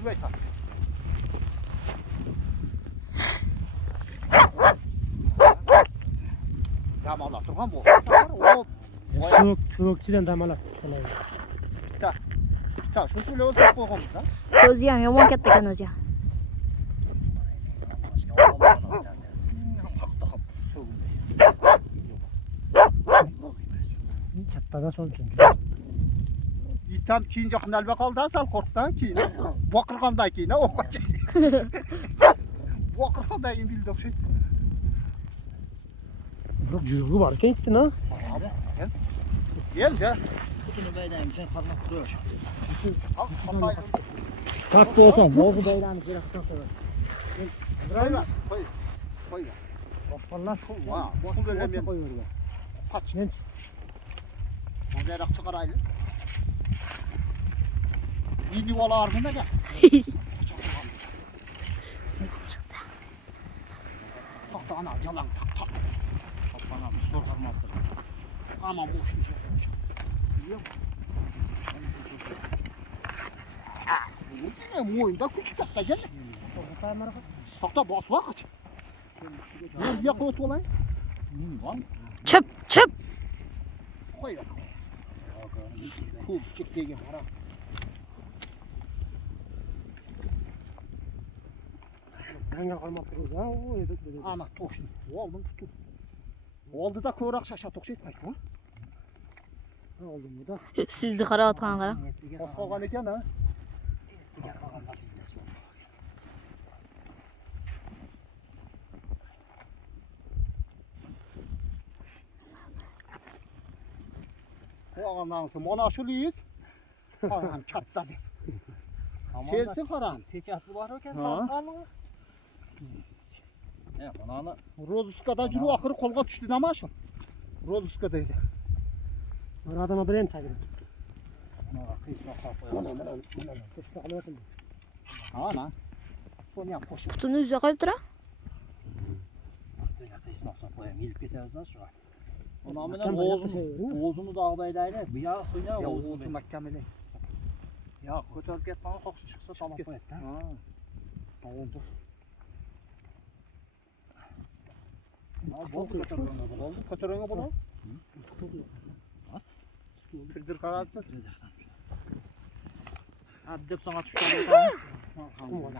Sürüye tak. Damalar durgan bu. O Tövökçiden damalar. ta şu şöyle oturup koygamız da. O'zi ham yomon katta ekan o'zi ham. Kattadan son uchun. İtam keyince qanalba qoldi sal qo'rqdi keyin. Boqirgandan keyin o'qqa. Boqirgandan keyin bildi o'xshay. Biroq yuragi bor ekan ittin ha. Gel de. Kutunu baylayım sen parmak duruyor. Taktı olsan boğu bayranı gerekten sonra. Buraya koy. Koy. Osmanlar şu Va, bu böyle men koyuyor ya. kaç. Genç. Mozarak çıkaraylı. Yeni ola ardına gel. Tak da ana yalan tak tak. Bana bir sor kalmaktır. Aman boş bir şey. Biliyor musun? Ne moyunda küçük takta gel. Takta bas var kaç. Ne ya koyut olayım? Çöp. Koy bak. Kul çıktı gel. Hangi kalmak durur ya? O yedik. Ama toşun. Oldum tuttu. Oldu da ko'rak şaşa tokşayt qayt ha. Ne oldu bu da? Sizni qarayotgan qara. Bas qolgan ekan ha. Qo'g'andan so'ng mana shu liyiz. Qaram katta deb. Kelsin qaram. Teşekkür var ekan. Ha. Ne bana Rozuskada juru oxiri qo'lga tushdi nima shu? Rozuskada edi. Bir adama bilen tagir. bana kıysmak sap koyalım. Kışta kalmasın. Ana. Bunu ham qo'shib. Qutini yuziga qo'yib tura. Böyle kıysmak sap koyalım. Yilip keteriz lan şu an. Ona Tam bilen bayağı şey var, değil mi? oğuzunu da ağbaylayla. Bir yağ suyuna Ya oğuzunu. o'zi mahkamali. Ya kötülük etmeni kokusu çıksa tamam koyalım. Ha. Oldu. Oldu kötülüğüne bunu. Oldu. Ko'taranga bunu. Pirdir qaradı. Hadi dep sana tuşlayalım. Tamam.